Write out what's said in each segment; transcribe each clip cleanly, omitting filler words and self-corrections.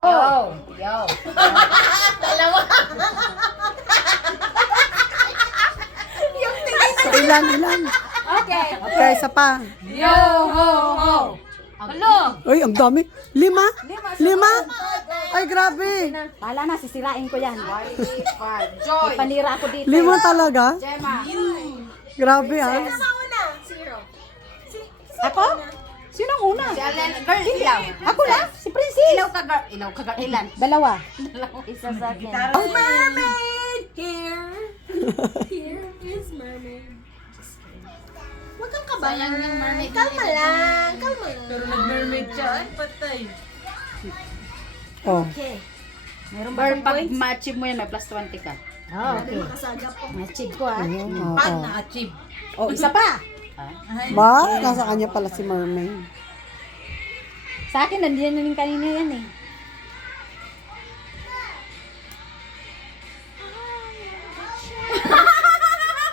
Yo. Dalawa. So, ilan? Okay. Okay, isa pa. Yo, ho. Hello. Uy, ang dami. 5? 5? Ay, grabe. Wala na, sisirain ko yan. Joy. May panira ako dito. 5 talaga? Gemma. Grabe, ah. Ako? Sino ang una? Si Allen. Girl, ilaw. Ako lang? Si Princess? Ilaw ka, girl. Ilaw ka, girl. Ilan? Dalawa. Isa sa akin. Ay, Mermaid! Here is mermaid. Huwag kang kabahan. Sayang yung mermaid. Kalma lang. Pero nag-mermaid siya, ay patay. Oh. Okay. Meron ba Girl, akong pag points? ma-achieve mo yan, may plus 20 ka. Oh, okay. Makasagap ko. Ma-achieve ko ah. Oo, Pag oo. na-achieve. Oh, isa pa. Ba? Nasa kanya pala si Mermaid. Sa akin, nandiyan na rin kanina yan eh.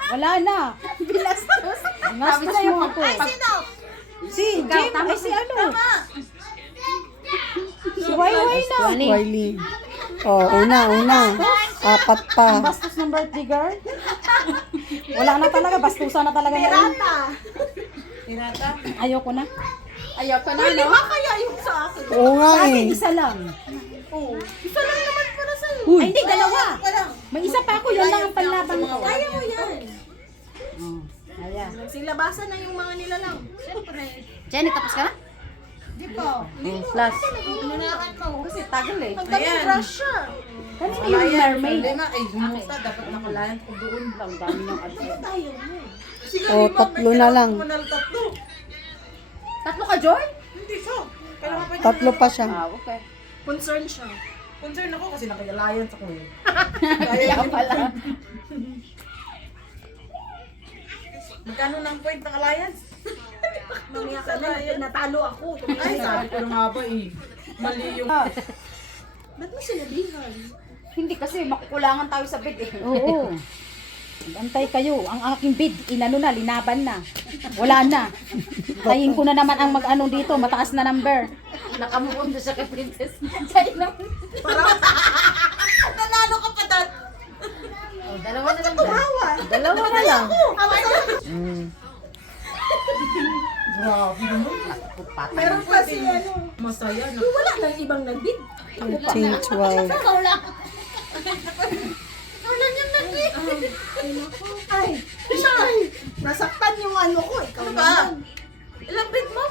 Wala na. Binastos. Nastos mo ako. Sino? Si Jim, ay si ano? Si Wayway na. Wiley. Oh, una. 4 pa. Ang bastos ng birthday girl. Wala na talaga, bastusan na talaga yan. Pirata. Tirata. Ayoko na. Ayoko na, Uy, no? 5 kaya yung sa akin. Oo nga Sa akin, eh. isa lang. Oo. Isa lang naman para sa'yo. Uy, Ay, hindi, dalawa. Walang. May isa pa ako, yan lang ang panlaban ko. Kaya mo yan. Oh, ayan. Silabasan na yung mga nilalang. Siyempre. Jenny, tapos ka na? Di pa. Plus. Inunahan mo. Kasi tagal eh. Ang daming brush siya. Kanina yung mermaid. Lima, ay humusta. Dapat nakalayan ko doon. Ang dami ng ano. Tayo mo. Sige, Oh, 3 na lang. Manal 3. Tatlo ka, Joy? Hindi siya. Kailangan pa niya. 3 pa siya. Ah, okay. Concern siya. Concern ako kasi nakayalayan sa kuya. Kaya pala. Magkano ng point ng alliance? Mamaya ka na, natalo ako. Ay, sabi ko na nga ba eh. Mali yung... Ba't mo sinabihan? Hindi kasi makukulangan tayo sa bid eh. Oo. Antay kayo. Ang aking bid, inano na, linaban na. Wala na. Tayin ko na naman ang mag-ano dito, mataas na number. Nakamuon doon siya kay Princess. Sa'yo lang. Nanalo ka pa dad. Oh, dalawa na lang. Tumawa. Dalawa na lang. Grabe naman. Meron pa si ano. Masaya na. Wala nang ibang nagbid. 13, 12. Ikaw lang. Ikaw lang yung nagbid. Ay, nasaktan yung ano ko. Ikaw Ano ba? naman. Ilang bid mo?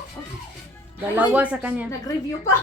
Dalawa sa kanya. Nag-review pa.